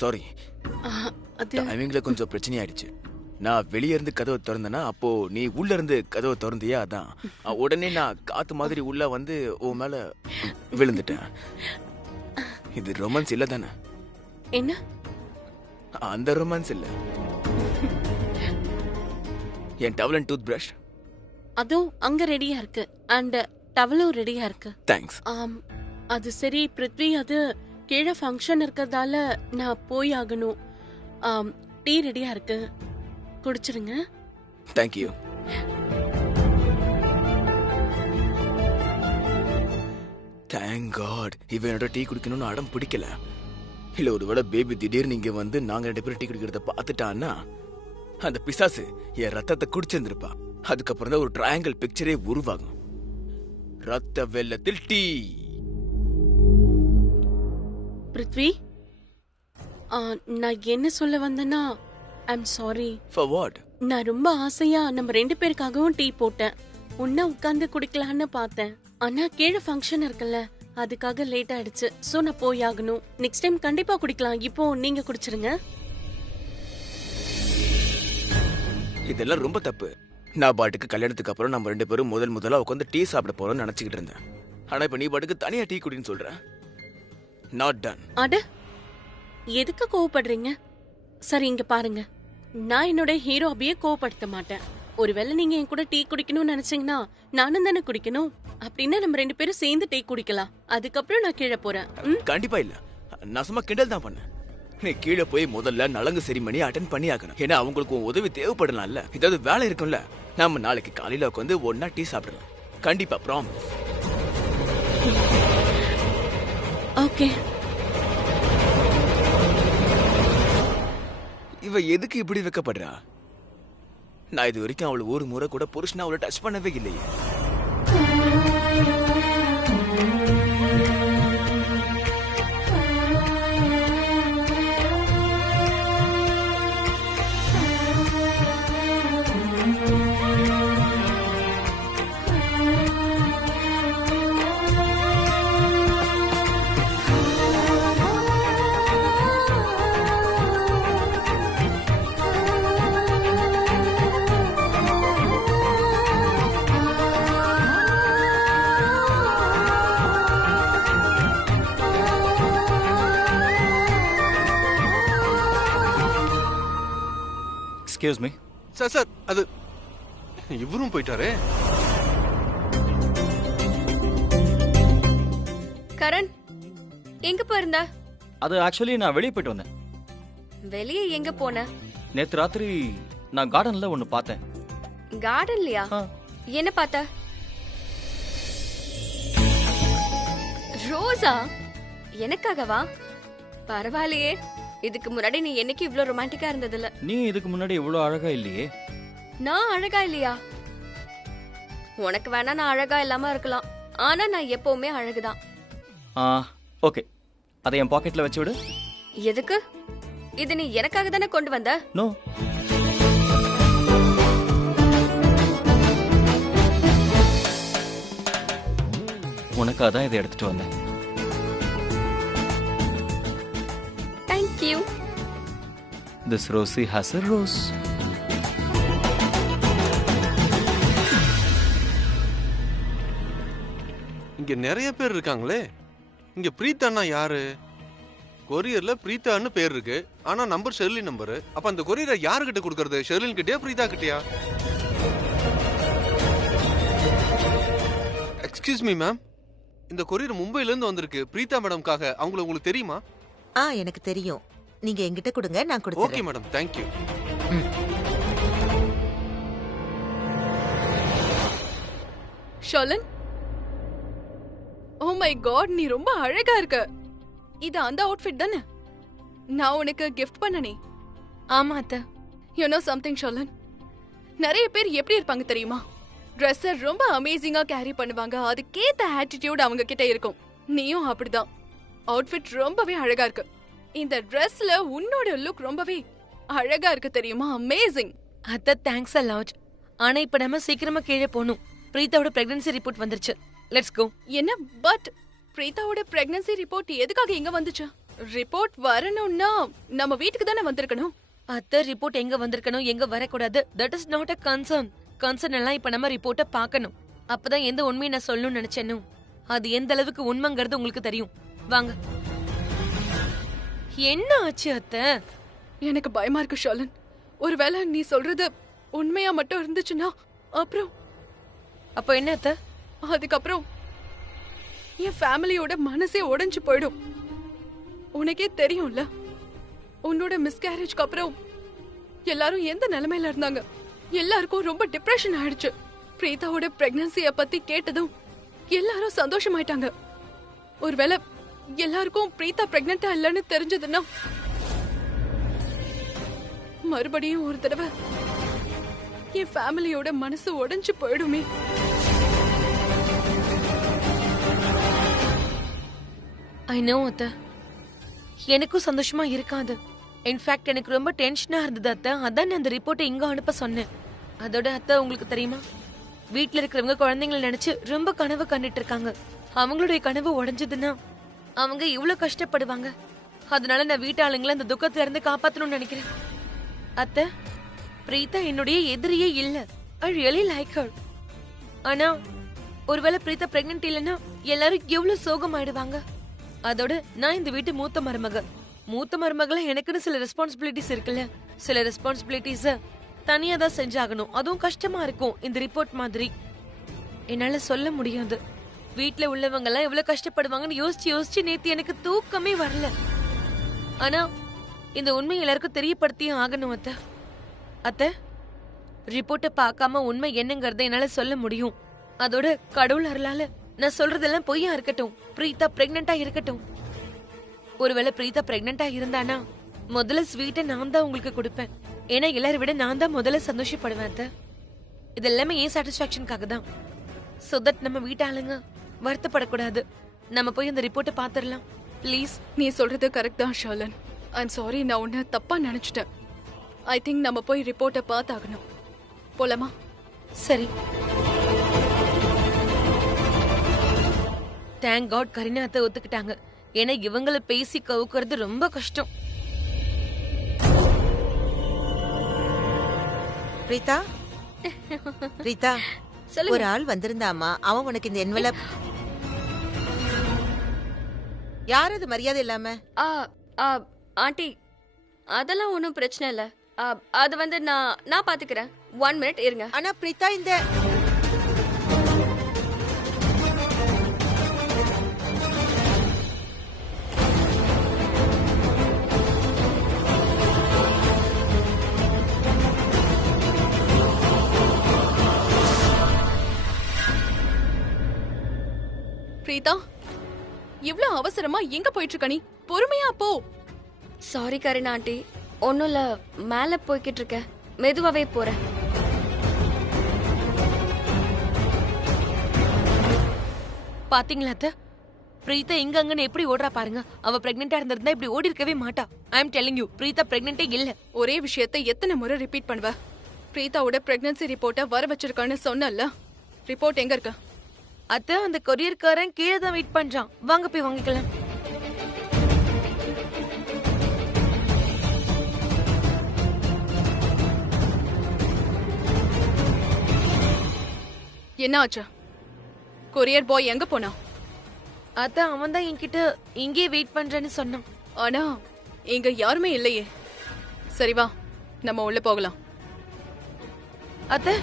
Sorry, டைமிங்ல கொஞ்சம் பிரச்சனை ஆயிடுச்சு. நான் வெளியே இருந்து கதவை திறந்தேன்னா அப்போ நீ உள்ள இருந்து கதவை திறந்தியா, அதான் உடனே நான் காத்து மாதிரி உள்ள வந்து உன் மேல விழுந்துட்டேன். இது ரொமான்ஸ் இல்ல தானே? என்ன? அந்த ரொமான்ஸ் இல்ல. என் டவல் அண்ட் டூத் பிரஷ் அதுவும் அங்க ரெடியா இருக்கு. அண்ட் டவலும் ரெடியா இருக்கு. தேங்க்ஸ். அது சரி பிருத்வி, அது கீழே ஃபங்க்ஷன் இருக்கறதால நான் போய் ஆகணும். டீ ரெடியா இருக்கு, குடிச்சிருங்க. Thank you. Thank god. இவன் என்னோட டீ குடிக்கணும்னு அடம் பிடிக்கல. இல்ல ஒருவேளை பேபி திடீர்னு இங்க வந்து நாங்க 2 பேரும் டீ குடிக்கிறத பார்த்துட்டான்னா அந்த பிசாசு என் ரத்தத்தை குடிச்சிருந்திருப்பா. அதுக்கப்புறம் தான் ஒரு ட்ரையாங்கிள் பிக்சரே உருவாகும். ரத்த வெள்ளத்தில் டீ. பிருத்வி, நான் என்ன சொல்ல வந்தேன்னா, ஐம் சாரி. For what? நான் ரொம்ப ஆசையா நம்ம 2 பேருக்காகவும் டீ போட்டேன். உன்ன உட்கார்ந்து குடிக்கலான்னு பார்த்தேன். ஆனா கீழே ஃபங்க்ஷன் இருக்குல்ல, அதுக்காக லேட் ஆயிடுச்சு. சோ நான் போய் ஆகணும். நெக்ஸ்ட் டைம் கண்டிப்பா குடிக்கலாம். இப்போ நீங்க குடிச்சிருங்க. இதெல்லாம் ரொம்ப தப்பு. நான் பாட்டுக்கு கல்யாணத்துக்கு அப்புறம் நம்ம 2 பேரும் முதலா உட்காந்து டீ சாப்பிட போறோம்னு நினைச்சுக்கிட்டு இருந்தேன். ஆனா இப்ப நீ பாட்டுக்கு தனியா டீ குடின்னு சொல்ற. Not done. அட, எதுக்கு கோவப்படுறீங்க? சரி, இங்க பாருங்க. நான் என்னோட ஹீரோ அப்படியே கோவப்படுத்த மாட்டேன். ஒருவேளை நீங்க என் கூட டீ குடிக்கணும்னு நினைச்சீங்கன்னா நானும் தானே குடிக்கணும். அப்படின்னா நம்ம 2 பேரும் சேர்ந்து டீ குடிக்கலாம். அதுக்கப்புறம் நான் கீழே போறேன். கண்டிப்பா இல்ல. நான் சும்மா கிண்டல் தான் பண்ணேன். நீ கீழே போய் முதல்ல நலங்கு செரிமனி அட்டென்ட் பண்ணி ஆகணும். ஏன்னா அவங்களுக்கு உதவி தேவைப்படலாம்ல. ஏதாவது வேலை இருக்கும்ல. நம்ம நாளைக்கு காலையில உட்காந்து ஒன்னா டீ சாப்பிடலாம். கண்டிப்பா, ப்ராமிஸ். ஓகே. இவ எதுக்கு இப்படி வைக்கப்படுறா? நான் இது வரைக்கும் அவளை ஒரு முறை கூட புருஷனா அவளை டச் பண்ணவே இல்லையே. Excuse me. சார் அது இவரும் போயிட்டாரே. கரண், எங்க போயிருந்த? அது ஆக்சுவலி நான் வெளியே போயிட்டு வந்தேன். வெளியே எங்க போன? நேத்து ராத்திரி நான் கார்டன்ல ஒன்னு பார்த்தேன். கார்டன்லயா? என்ன பார்த்த? ரோஸா? எனக்காகவா? பரவாயில்லையே. இதுக்கு முன்னாடி நீ என்னைக்கு இவ்ளோ ரொமான்டிக்கா இருந்ததில்ல. நீ இதுக்கு முன்னாடி இவ்ளோ அழகா இல்லையே. நான் அழகா இல்லையா? உனக்கு வேணா நான் அழகா இல்லாம இருக்கலாம். ஆனா நான் எப்பவுமே அழகுதான். ஓகே. அதை என் பாக்கெட்ல வச்சு விடு. எதுக்கு? இது நீ எனக்காக தானே கொண்டு வந்த? நோ. உனக்காக தான் இதை எடுத்துட்டு வந்தேன். Thank you. This Rosie has a rose. இங்க நிறைய பேர் இருக்காங்களே. இங்க பிரீத்தான்னா யாரு? கொரியர்ல பிரீத்தான்னு பேர் இருக்கு. ஆனா நம்பர் ஷெர்லின் நம்பர். அப்ப அந்த கொரியரை யாருகிட்ட கொடுக்கறது? ஷெர்லின் கிட்டயா பிரீத்தா கிட்டயா? எக்ஸ்கியூஸ் மீ மேம், இந்த கொரியர் மும்பைல இருந்து வந்திருக்கு பிரீத்தா மேடம்காக. அவங்கள உங்களுக்கு தெரியுமா? எனக்கு தெரியும். நீங்க என்கிட்ட கொடுங்க, நான் கொடுக்கிறேன். Okay madam, thank you. Sherlin, oh my God, நீ ரொம்ப அழகா இருக்க. இது அந்த அவுட்ஃபிட் தானே நான் உனக்கு கிஃப்ட் பண்ணனே? ஆமா அத்தை. யூ நோ சம்திங் ஷர்லின், நிறைய பேர் எப்படி இருப்பாங்க தெரியுமா? ட்ரெஸ்ஸை ரொம்ப அமேசிங்கா கேரி பண்ணுவாங்க. அதுக்கேத்த ஆட்டிடியூட் அவங்க கிட்ட இருக்கும். நீயும் அப்படிதான். அவுட்ஃபிட் ரொம்பவே அழகா இருக்கு. இந்த ட்ரெஸ்ல உன்னோட லுக் ரொம்பவே அழகா இருக்கு தெரியுமா? அமேசிங். அத்தை, தேங்க்ஸ் அ லாட். ஆனா இப்ப நம்ம சீக்கிரமா கீழே போகணும். பிரீத்தாவோட பிரெக்னன்சி ரிப்போர்ட் வந்துருச்சு. Let's go. என்ன? பட் பிரீத்தாவோட பிரெக்னன்சி ரிப்போர்ட் எதுக்காக இங்க வந்துச்சு? ரிப்போர்ட் வரணும்னா நம்ம வீட்டுக்கு தானே வந்திருக்கணும். அத்தை ரிப்போர்ட் எங்க வந்திருக்கணும் எங்க வரக்கூடாது that is not a concern. Concern எல்லாம் இப்ப நம்ம ரிப்போர்ட்ட பார்க்கணும். அப்பதான் எந்த உண்மையை நான் சொல்லணும்னு நினைச்சேனோ அது எந்த அளவுக்கு உண்மைங்கிறது உங்களுக்கு தெரியும். வாங்க. என்ன ஆச்சு அத்தை? எனக்கு பயமா இருக்கு ஷாலன். ஒருவேளை நீ சொல்றது உண்மையா மட்டும் இருந்துச்சுன்னா அப்புறம் அப்ப என்ன அத்தை? அதுக்கப்புறம் என் ஃபேமிலியோட மனசே உடைஞ்சு போயிடும். உனக்கே தெரியும்ல, உன்னோட மிஸ்கேரேஜ்க்கு அப்புறம் எல்லாரும் எந்த நிலைமையில இருந்தாங்க. எல்லாருக்கும் ரொம்ப டிப்ரெஷன் ஆயிடுச்சு. பிரீதாவோட பிரெக்னன்சிய பத்தி கேட்டதும் எல்லாரும் சந்தோஷமாயிட்டாங்க. ஒருவேளை எல்லாருக்கும் பிரீதா பிரெக்னண்டா இல்லைன்னு தெரிஞ்சதுன்னா மறுபடியும் ஒரு தடவை என் ஃபேமிலியோட மனசு உடைஞ்சு போயிடுமே. ஐ நோ அத்தை. எனக்கும் சந்தோஷமா இருக்காது. இன்ஃபேக்ட் எனக்கு ரொம்ப டென்ஷனா இருந்தது அத்தை. அதான் நான் அந்த ரிப்போர்ட்டை இங்க அனுப்ப சொன்னேன். அதோட அத்தை உங்களுக்கு தெரியுமா, வீட்ல இருக்கிறவங்க குழந்தைங்களை நினைச்சு ரொம்ப கனவு கண்டுட்டு இருக்காங்க. அவங்களுடைய கனவு உடைஞ்சதுன்னா அவங்க இவ்வளவு கஷ்டப்படுவாங்க. அதனால நான் வீட்டாளுங்களை அந்த துக்கத்துல இருந்து காப்பாத்தணும்னு நினைக்கிறேன். அத்தை, பிரீதா என்னுடைய எதிரியே இல்ல. I really like her. ஆனா ஒருவேளை பிரீதா பிரெக்னன்ட் இல்லைன்னா எல்லாரும் எவ்வளவு சோகமாயிடுவாங்க. அதோட நான் இந்த வீட்டு மூத்த மருமகள எனக்குன்னு சில ரெஸ்பான்சிபிலிட்டிஸ் இருக்குல்ல. சில ரெஸ்பான்சிபிலிட்டிஸ தனியா தான் செஞ்சாகணும். அதுவும் கஷ்டமா இருக்கும். இந்த ரிப்போர்ட் மாதிரி என்னால சொல்ல முடியாது. வீட்ல உள்ளவங்க எல்லாம் எவ்வளவு கஷ்டப்படுவாங்கன்னு யோசிச்சு நேத்து எனக்கு தூக்கமே வரல. ஆனா இந்த உண்மை எல்லாருக்கும் தெரியப்படுத்தியும் ஆகணும் அத்தை. அத்தை, ரிப்போர்ட்டை பார்க்காம உண்மை என்னங்கறத என்னால சொல்ல முடியும். அதோட கடவுள் அருளால நான் சொல்றதெல்லாம் பொய்யா இருக்கட்டும். பிரீதா பிரெக்னண்டா இருக்கட்டும். ஒருவேளை பிரீதா பிரெக்னண்டா இருந்தானா முதல்ல ஸ்வீட்டை நான் தான் உங்களுக்கு கொடுப்பேன். ஏன்னா எல்லாரும் விட நான் தான் முதல்ல சந்தோஷப்படுவேன் அத்தை. இது எல்லாமே ஏன் சாட்டிஸ்பாக்சனுக்காக தான். சோ தட் நம்ம வீட்டாளுங்க வருத்தப்படக்கூடாது. நம்ம போய் அந்த ரிப்போர்ட்டை பாத்துரலாம் ப்ளீஸ். நீ சொல்றது கரெக்ட் தான் ஷாலன். ஐம் சாரி, நான் உன்னை தப்பா நினைச்சிட்டேன். ஐ திங்க் நம்ம போய் ரிப்போர்ட்டை பார்த்தாகணும். போலாமா? சரி. தேங்க் காட் கரீனா அத்தை ஒத்துக்கிட்டாங்க. ஏன்னா இவங்கள பேசி கவுக்கிறது ரொம்ப கஷ்டம். பிரீதா, பிரீதா, சொல்லுங்க. ஒரு ஆள் வந்திருந்தாமா. அவன் உனக்கு இந்த என்வலப். யார் அது மரியாதை இல்லாம? ஆ, ஆ, ஆண்டி, அதெல்லாம் ஒன்றும் பிரச்சனை இல்லை. அது வந்து நான் பாத்துக்கிறேன். 1 மினிட் இருங்க. ஆனா பிரீதா, இந்த பிரீதா, இவ்ளோ அவசரமா எங்க போயிட்டு இருக்க நீ? பொறுமையா போ. சாரி கரீனா ஆண்டி, ஒன்றும் இல்லை, மேலே போய்கிட்டு இருக்கேன். மெதுவாகவே போகிறேன். பாத்தீங்களா அத்தை, பிரீதா இங்க அங்கன்னு எப்படி ஓடுறா பாருங்க. அவ பிரெக்னெண்டா இருந்திருந்தா இப்படி ஓடி இருக்கவே மாட்டா. ஐ அம் டெல்லிங் யூ, பிரீதா பிரெக்னெண்டே இல்ல. ஒரே விஷயத்தை எத்தனை முறை ரிப்பீட் பண்ணுவ? பிரீதாவோட பிரெக்னன்சி ரிப்போர்ட்டை வர வச்சிருக்கான்னு சொன்னல. ரிப்போர்ட் எங்க இருக்கு? அத்தை, அந்த கொரியர்காரன் கீழே தான் வெயிட் பண்றான். வாங்க போய் வாங்கிக்கலாம். என்ன ஆச்சு? கொரியர் பாய் எங்க போனா? அத்தை, அவன் தான் என்கிட்ட இங்கே வெயிட் பண்றேன்னு சொன்னான். ஆனா இங்க யாருமே இல்லையே. சரி வா, நம்ம உள்ள போகலாம். அத்தை,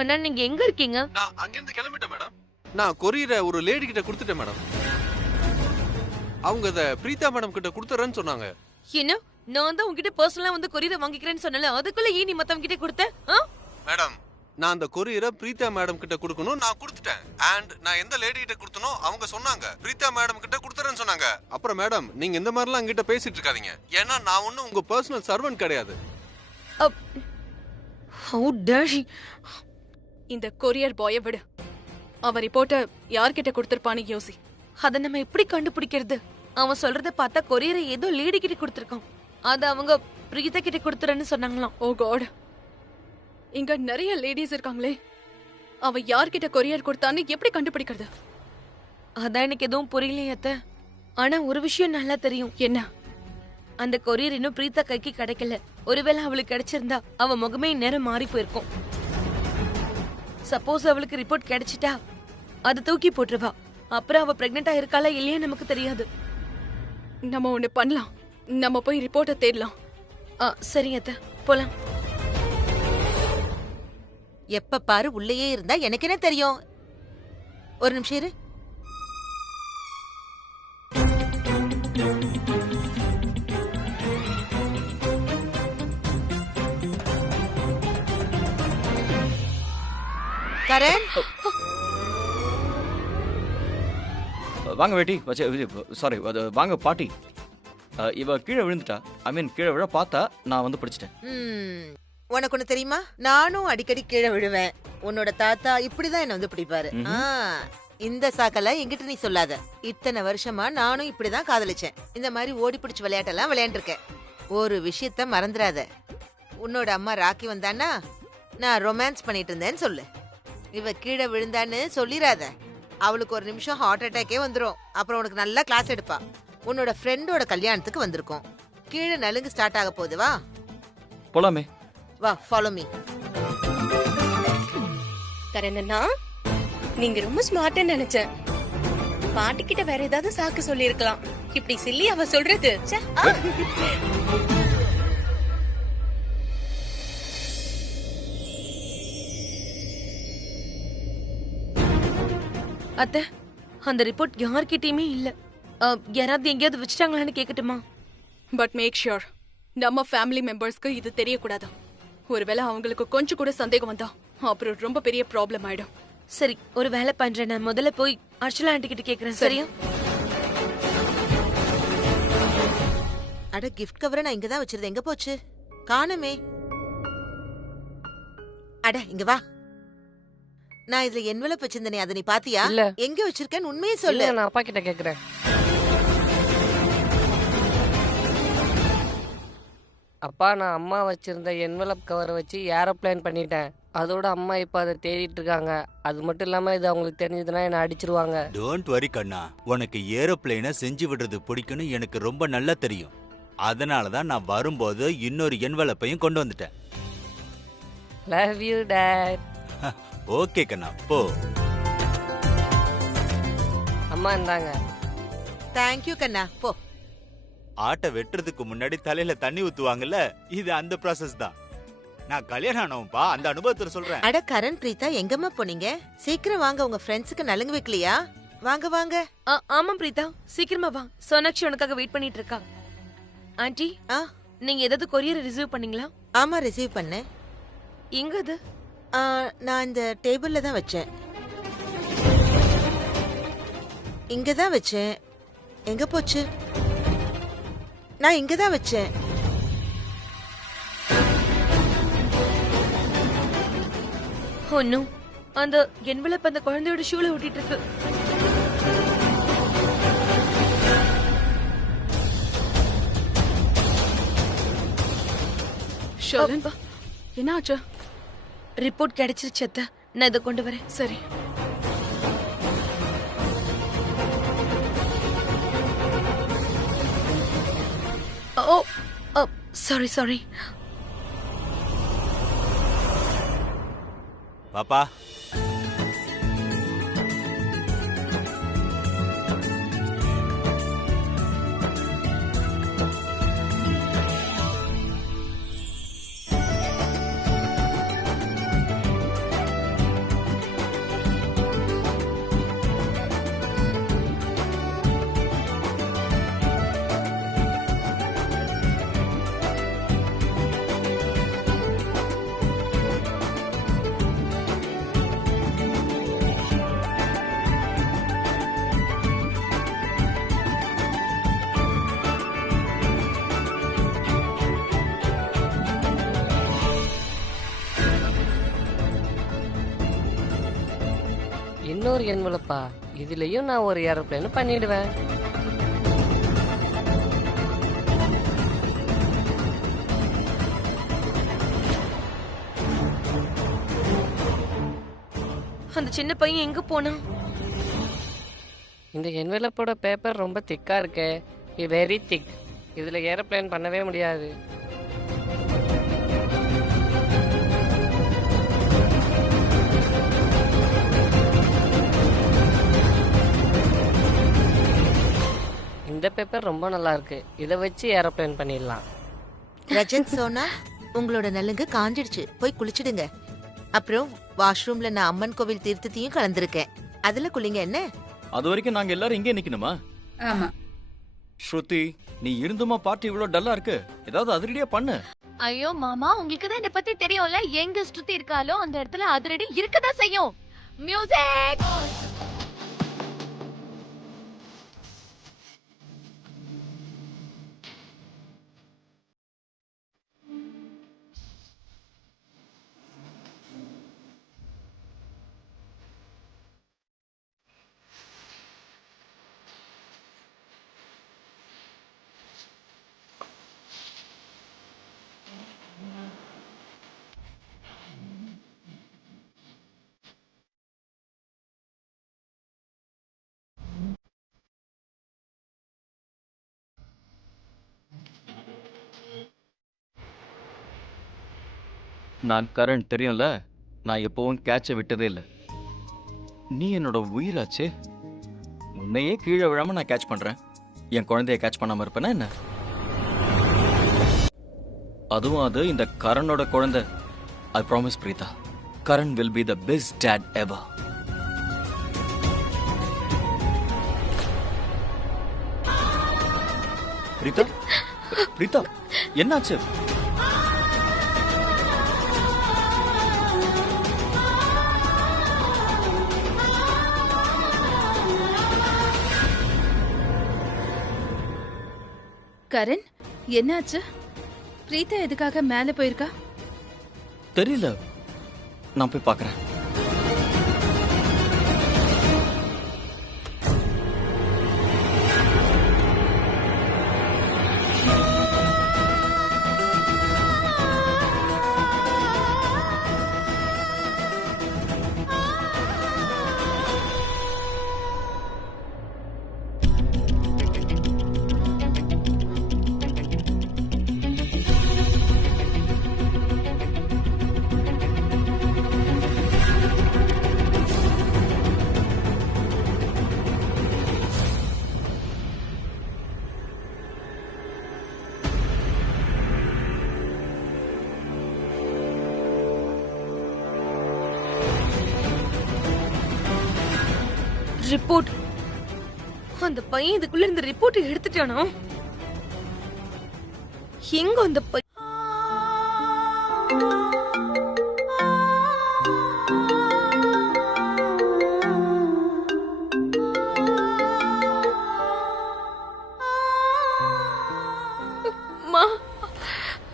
அண்ணா நீங்க எங்க இருக்கீங்க? நான் அங்கிருந்து கிளம்பிட்டேன் மேடம். நான் கொரியரை ஒரு லேடி கிட்ட கொடுத்துட்டேன் மேடம். அவங்க அத பிரீதா மேடம் கிட்ட கொடுத்துறேன்னு சொன்னாங்க. என்ன நான் தான் உங்ககிட்ட பர்சனலா வந்து கொரியரை வாங்கிக்கிறேன்னு சொன்னல, அதுக்குள்ள ஏன் நீ மத்தவங்க கிட்ட கொடுத்த? மேடம் நான் அந்த கொரியரை பிரீதா மேடம் கிட்ட கொடுக்கணும், நான் கொடுத்துட்டேன். அண்ட் நான் எந்த லேடி கிட்ட கொடுத்தனோ அவங்க சொன்னாங்க பிரீதா மேடம் கிட்ட கொடுத்துறேன்னு சொன்னாங்க. அப்புறம் மேடம் நீங்க இந்த மாதிரிலாம் என்கிட்ட பேசிட்டு இருக்காதீங்க. ஏன்னா நான் ஒன்னும் உங்க பர்சனல் சர்வன்ட் கிடையாது. How dare she? இந்த கொரியர் பாய விடு. அவன் ரிப்போர்ட்ட யார்கிட்ட கொடுத்திருப்பான்னு யோசி. அத நம்ம எப்படி கண்டுபிடிக்கிறது? அவன் சொல்றத பார்த்தா கொரியரை ஏதோ லேடி கிட்ட கொடுத்திருக்கான். அது அவங்க பிரீதா கிட்ட கொடுத்துறேன்னு சொன்னாங்களாம். ஓ காட், இங்க நிறைய லேடிஸ் இருக்காங்களே, அவ யார்கிட்ட கொரியர் கொடுத்தான்னு எப்படி கண்டுபிடிக்கிறது? அதான் எனக்கு எதுவும் புரியலையே அத்தை. ஆனா ஒரு விஷயம் நல்லா தெரியும். என்ன? அந்த கொரியர் இன்னும் பிரீதா கைக்கு கிடைக்கல. ஒருவேளை அவளுக்கு கிடைச்சிருந்தா அவ முகமே நேரம் மாறி போயிருக்கும். சப்போஸ் அவளுக்கு ரிப்போர்ட் கிடைச்சிட்டா அதை தூக்கி போட்டுருவா. அப்புறம் அவ பிரெக்னெண்டா இருக்காளா இல்லையா நமக்கு தெரியாது. நம்ம ஒண்ணு பண்ணலாம், நம்ம போய் ரிப்போர்ட்டை தேடலாம். சரி அத்தை, போலாம். எப்ப பாரு உள்ளேயே இருந்தா எனக்கு என்ன தெரியும்? ஒரு நிமிஷம் இரு. கரண், வாங்க வேட்டி, சாரி வாங்க பாட்டி. இவ கீழே விழுந்துட்டா. ஐ மீன் கீழே விழ பார்த்தா நான் வந்து பிடிச்சிட்டேன். உனக்கு ஒண்ணு தெரியுமா? நானும் அடிக்கடி கீழே விழுவேன். உன்னோட தாத்தா இப்படிதான் என்ன வந்து பிடிப்பாரு. இந்த சாக்கல என்கிட்ட நீ சொல்லாத. இத்தனை வருஷமா நானும் இப்படிதான் காதலிச்சேன். இந்த மாதிரி ஓடி பிடிச்சு விளையாட்டெல்லாம் விளையாண்டுருக்கேன். ஒரு விஷயத்த மறந்துடாத. உன்னோட அம்மா ராக்கி வந்தான்னா நான் ரொமான்ஸ் பண்ணிட்டு இருந்தேன்னு சொல்லு. இவ கீழே விழுந்தான்னு சொல்லிராத. அவளுக்கு ஒரு நிமிஷம் ஹார்ட் அட்டாக்கே வந்துரும். அப்புறம் உனக்கு நல்லா கிளாஸ் எடுப்பா. உன்னோட ஃப்ரெண்டோட கல்யாணத்துக்கு வந்திருக்கோம். கீழே நலுங்கு ஸ்டார்ட் ஆக போகுது. வா போலாமே. வா, ஃபாலோ மீ. கரணா, நீங்க ரொம்ப ஸ்மார்ட்டா நினைச்சேன். பாட்டிக்கிட்ட வேற ஏதாவது சாக்கு சொல்லி இருக்கலாம். இப்படி சில்லி அவ சொல்றது. அத்தை, அந்த ரிப்போர்ட் யார்கிட்டயுமே இல்ல. யாராவது எங்கேயாவது வச்சுட்டாங்களான்னு கேட்கட்டுமா? பட் மேக் ஷூர் நம்ம ஃபேமிலி மெம்பர்ஸ்க்கு இது தெரியக்கூடாது. ஒருவேளை அவங்களுக்கு கொஞ்சம் கூட சந்தேகம் வந்தா அப்புறம் ரொம்ப பெரிய ப்ராப்ளம் ஆயிடும். சரி, ஒரு வேலை பண்றேன். நான் முதல்ல போய் அர்ச்சலா ஆண்டி கிட்ட கேக்குறேன். சரியா? அட, கிஃப்ட் கவரை நான் இங்கதான் வச்சிருந்தேன். எங்க போச்சு? காணுமே. அட, இங்க வா. நான் இதுல என்வெலப் வச்சிருந்தேனே, அதை நீ பாத்தியா? இல்ல. எங்க வச்சிருக்கேன்னு உண்மையே சொல்லு. நான் அப்பா கிட்ட கேக்குறேன். அப்பா, நான் அம்மா வச்சிருந்த என்வெலப் கவரை வச்சு ஏரோப்ளேன் பண்ணிட்டேன். அதோட அம்மா இப்ப அதை தேடிட்டு இருக்காங்க. அது மட்டும் இல்லாம இது அவங்களுக்கு தெரிஞ்சதுன்னா என்ன அடிச்சிருவாங்க. டோன்ட் வரி கண்ணா, உனக்கு ஏரோப்ளேனை செஞ்சு விடுறது பிடிக்கும்னு எனக்கு ரொம்ப நல்லா தெரியும். அதனாலதான் நான் வரும்போது இன்னொரு என்வெலப்பையும் கொண்டு வந்துட்டேன். Love you dot. ஓகே கண்ணா, போ. அம்மா இந்தாங்க. தேங்க்யூ கண்ணா, போ. ஆட்டை வெட்டுறதுக்கு முன்னாடி தலையில தண்ணி ஊத்துவாங்கல்ல, இது அந்த ப்ராசஸ் தான். நான் கல்யாணம் ஆனவன்பா, அந்த அனுபவத்துல சொல்றேன். அட கரண், பிரீதா எங்கம்மா போனீங்க? சீக்கிரம் வாங்க, உங்க ஃப்ரெண்ட்ஸுக்கு நலுங்கு வைக்கலையா? வாங்க வாங்க. ஆமா பிரீதா, சீக்கிரமா வா. சோனாக்ஷி உனக்காக வெயிட் பண்ணிட்டு இருக்கா. ஆண்டி, நீங்க ஏதாவது கொரியர் ரிசீவ் பண்ணீங்களா? ஆமா, ரிசீவ் பண்ணேன். எங்க அது? நான் இந்த டேபிள்ல தான் வச்சேன். இங்கதான் வச்சேன். எங்க போச்சு? நான் இங்கதான் வச்சேன். ஒன்னும் அந்த என்வெலப் அந்த குழந்தையோட ஷூல ஒட்டிட்டு இருக்கு. என்ன ஆச்சு? ரிப்போர்ட் கிடைச்சிருச்சு அத்தை. நான் இதை கொண்டு வரேன். சரி. ஓ, சாரி. பாப்பா, இன்னொரு என்வலப்பா? இதுலயும் நான் ஒரு ஏரோப்ளேன் பண்ணிடுவேன். அந்த சின்ன பையன் எங்க போனான்? இந்த என்வலப்போட பேப்பர் ரொம்ப திக்கா இருக்கே, வெரி திக். இதுல ஏரோப்ளேன் பண்ணவே முடியாது. இந்த பேப்பர் ரொம்ப நல்லா இருக்கு, இதை வச்சு ஏரோப்ளேன் பண்ணிடலாம். ரஜத் சோனா, உங்களோட நலுங்கு காஞ்சிடுச்சு, போய் குளிச்சிடுங்க. அப்புறம் வாஷ்ரூம்ல நான் அம்மன் கோவில் தீர்த்தத்தையும் கலந்துருக்கேன், அதுல குளிங்க. என்ன அது வரைக்கும் நாங்க எல்லாரும் இங்கே நிக்கணுமா? ஆமா. ஸ்ருதி, நீ இருந்துமா பார்ட்டி இவ்வளவு டல்லா இருக்கு? ஏதாவது அதிரடியா பண்ணு. ஐயோ மாமா, உங்களுக்கு தான் என்ன பத்தி தெரியும்ல. எங்க ஸ்ருதி இருக்காலோ அந்த இடத்துல அதிரடி இருக்கதான் செய்யும். மியூசிக். நான் கரண், தெரியும்ல, நான் எப்பவும் கேட்ச விட்டதே இல்லை. நீ என்னோட உயிராச்சே. உன்னையே கீழே விழாம நான் கேட்ச் பண்றேன். என் குழந்தைய கேட்ச் பண்ணாம இருப்பேனா என்ன? அதுவும் அது இந்த கரணோட குழந்தை. I promise Preetha, Karan will be the best dad ever. Preetha, Preetha, என்னாச்சு? கரண், என்னாச்சு? பிரீதா எதுக்காக மேல போயிருக்கா? தெரியல, நான் போய் பார்க்கறேன். ரிப்போர்ட். அந்த பையன் இதுக்குள்ள இந்த ரிப்போர்ட் எடுத்துட்டானா? எங்க அந்த பையன்?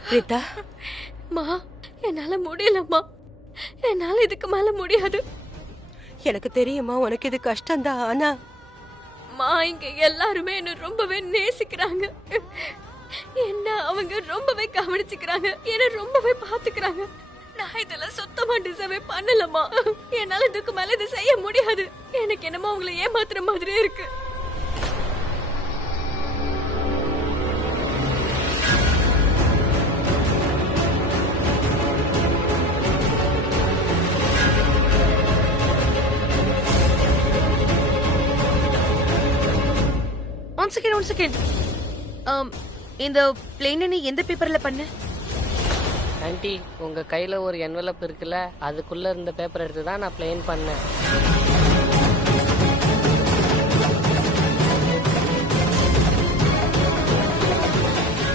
பிரீதா, மா, என்னால முடியலம்மா. என்னால இதுக்கு மேல முடியாது. எனக்கு தெரியுமா உனக்கு இது கஷ்டம்தான். ஆனா மா, இங்க எல்லாருமே என்ன ரொம்பவே நேசிக்கிறாங்க. என்ன அவங்க ரொம்பவே கவனிச்சுக்கிறாங்க, என்ன ரொம்பவே பாத்துக்கிறாங்க. நான் இதெல்லாம் சுத்தமா டிசர்வே பண்ணலமா. என்னால இதுக்கு மேல இதை செய்ய முடியாது. எனக்கு என்னமோ அவங்களை ஏமாத்துற மாதிரியே இருக்கு. One second. இந்த பிளேனை நீ எந்த பேப்பர்ல பண்ண? ஆன்ட்டி, உங்க கையில ஒரு என்வலப் இருக்குல்ல, அதுக்குள்ள இருந்த பேப்பர் எடுத்து தான் நான் பிளேன் பண்ணேன்.